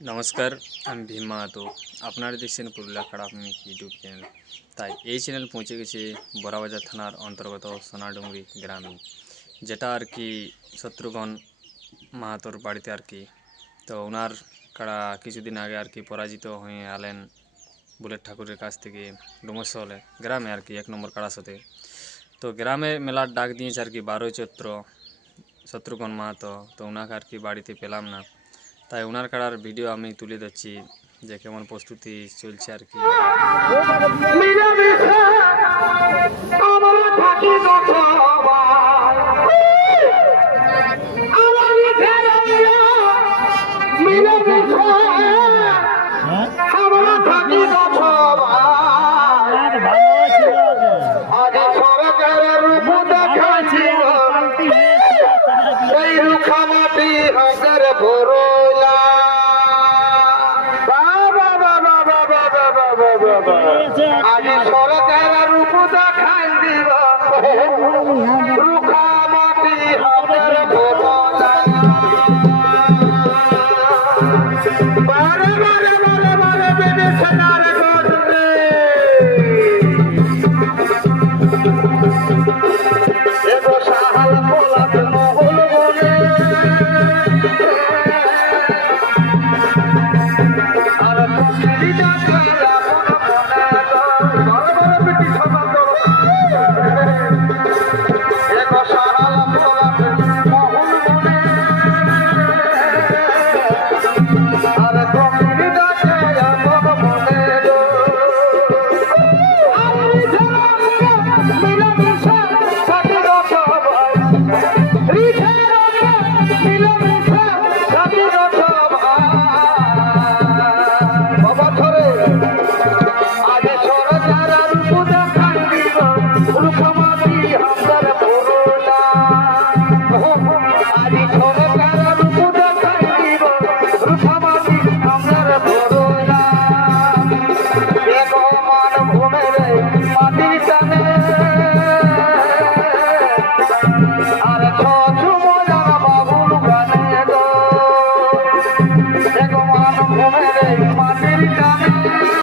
নমস্কার আমি ভীম মাহাতো আপনারা দেখছেন পুরুলিয়া খারাপমিক ইউটিউব চ্যানেল তাই এই চ্যানেল পৌঁছে গেছে বড়াবাজার থানার অন্তর্গত সোনাডুঙ্গরি গ্রামে যেটা আর কি শত্রুঘ্ন মাহাতোর বাড়িতে আর কি তো ওনার কাড়া কিছুদিন আগে আর কি পরাজিত হয়ে আলেন বুলেট ঠাকুরের কাছ থেকে ডুমসলে গ্রামে আর কি এক নম্বর কাড়া সাথে তো গ্রামে মেলার ডাক দিয়েছে আর কি বারোই চৈত্র শত্রুঘ্ন মাহাতো তো ওনাকে আর কি বাড়িতে পেলাম না তাই ওনার কাড়ার ভিডিও আমি তুলে দিচ্ছি যে কেমন প্রস্তুতি চলছে আর কি। মিলেমিশে আমরা থাকি তো আজি সরকারের রূপ দেখাই দিব। রুখা মাটি হাতের Return! আর